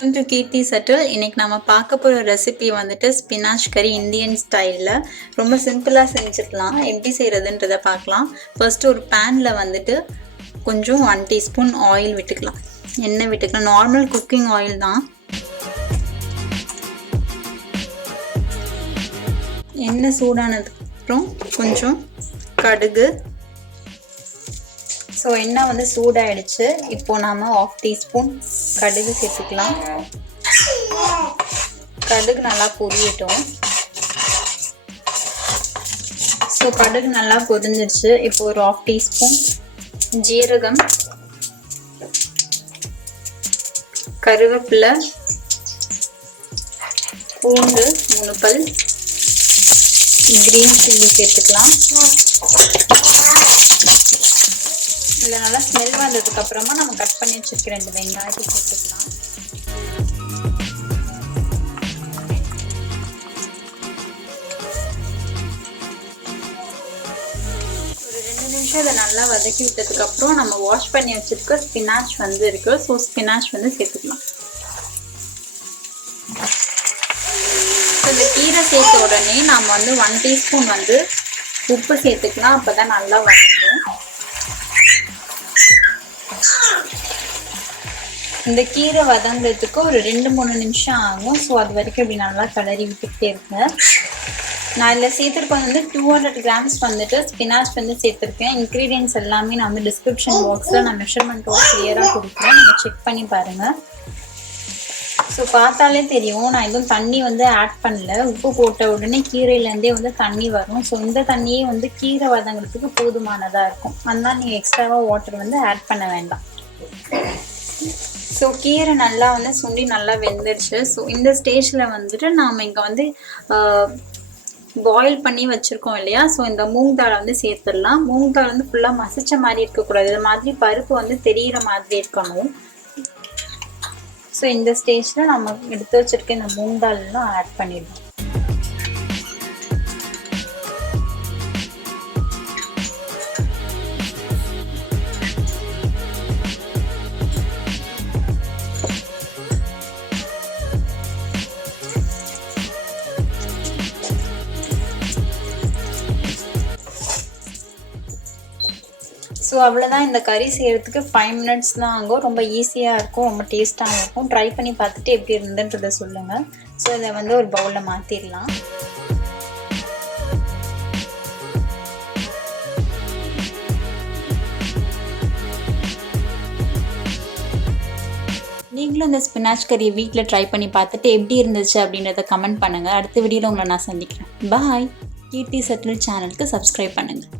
Welcome to Keerthi Attil. இன்னைக்கு நாம பார்க்க போற ரெசிபி வந்துட்டு ஸ்பினாச் கறி இந்தியன் ஸ்டைல்ல ரொம்ப சிம்பிளா செஞ்சிடலாம். எப்படி செய்யறதுன்றத பார்க்கலாம். ஃபர்ஸ்ட் ஒரு panல வந்துட்டு கொஞ்சம் 1 டீஸ்பூன் ஆயில் விட்டுக்கலாம். எண்ணெய் விட்டுக்கலாம். நார்மல் குக்கிங் ஆயில் தான். எண்ணெய் சூடானதுக்கு அப்புறம் கொஞ்சம் கடுகு. ஸோ எண்ணெய் வந்து சூடாயிடுச்சு. இப்போ நாம 1/2 டீஸ்பூன் கடுகு சேர்த்துக்கலாம். கடுகு நல்லா பொரியட்டும். ஸோ கடுகு நல்லா பொரிஞ்சிருச்சு. இப்போ ஒரு 1/2 டீஸ்பூன் ஜீரகம், கருவேப்பிலை, பூண்டு 3 பல், கிரீன் சில்லி சேர்த்துக்கலாம். இதில் நல்லா ஸ்மெல் வந்ததுக்கு அப்புறமா நம்ம கட் பண்ணி வச்சிருக்கிற 2 வெங்காயத்தை சேர்த்துக்கலாம். ஒரு 2 நிமிஷம் இதை நல்லா வதக்கி விட்டதுக்கு அப்புறம் நம்ம வாஷ் பண்ணி வச்சிருக்க ஸ்பினாச் வந்து இருக்கு. ஸோ ஸ்பினாச் வந்து சேர்த்துக்கலாம். இந்த கீரை சேர்த்த உடனே நம்ம வந்து 1 டீஸ்பூன் வந்து உப்பு சேர்த்துக்கலாம். அப்பதான் நல்லா வதங்கும். இந்த கீரை வதங்கிறதுக்கு ஒரு 2-3 நிமிஷம் ஆகும். ஸோ அது வரைக்கும் இப்படி நல்லா கிளறி விட்டுக்கிட்டே இருக்கேன். நான் இதில் சேர்த்துருக்கேன் வந்து 200 கிராம்ஸ் வந்துட்டு ஸ்பினாச் வந்து சேர்த்துருக்கேன். இன்க்ரீடியன்ஸ் எல்லாமே நான் வந்து டிஸ்கிரிப்ஷன் பாக்ஸில் நான் மெஷர்மெண்ட்டோட கிளியராக கொடுக்குறேன். நீங்கள் செக் பண்ணி பாருங்கள். ஸோ பார்த்தாலே தெரியும் நான் எதுவும் தண்ணி வந்து ஆட் பண்ணல. உப்பு போட்ட உடனே கீரையிலேருந்தே வந்து தண்ணி வரும். ஸோ இந்த தண்ணியே வந்து கீரை வதங்கிறதுக்கு போதுமானதாக இருக்கும். அதனால் நீங்கள் எக்ஸ்ட்ராவாக வாட்டர் வந்து ஆட் பண்ண வேண்டாம். ஸோ கீரை நல்லா வந்து சுண்டி நல்லா வெந்துடுச்சு. ஸோ இந்த ஸ்டேஜில் வந்துட்டு நாம் இங்கே வந்து பாயில் பண்ணி வச்சுருக்கோம் இல்லையா. ஸோ இந்த மூங் தாலை வந்து சேர்த்துடலாம். மூங் தால் வந்து ஃபுல்லாக மசிச்ச மாதிரி இருக்கக்கூடாது. இது மாதிரி பருப்பு வந்து தெரிகிற மாதிரி இருக்கணும். ஸோ இந்த ஸ்டேஜில் நம்ம எடுத்து வச்சுருக்க இந்த மூங் தால்லாம் ஆட் பண்ணிடலாம். ஸோ அவ்வளோதான். இந்த கறி செய்கிறதுக்கு 5 மினிட்ஸ் தான் ஆகும். ரொம்ப ஈஸியாக இருக்கும், ரொம்ப டேஸ்ட்டாகவும் இருக்கும். ட்ரை பண்ணி பார்த்துட்டு எப்படி இருந்துன்றதை சொல்லுங்கள். ஸோ இதை வந்து ஒரு பவுலில் மாற்றிடலாம். நீங்களும் இந்த ஸ்பினாச் கறியை வீட்டில் ட்ரை பண்ணி பார்த்துட்டு எப்படி இருந்துச்சு அப்படின்றத கமெண்ட் பண்ணுங்கள். அடுத்த வீடியோவில் உங்களை நான் சந்திக்கிறேன். பாய். கீர்த்தி அட்டில் சேனலுக்கு சப்ஸ்கிரைப் பண்ணுங்கள்.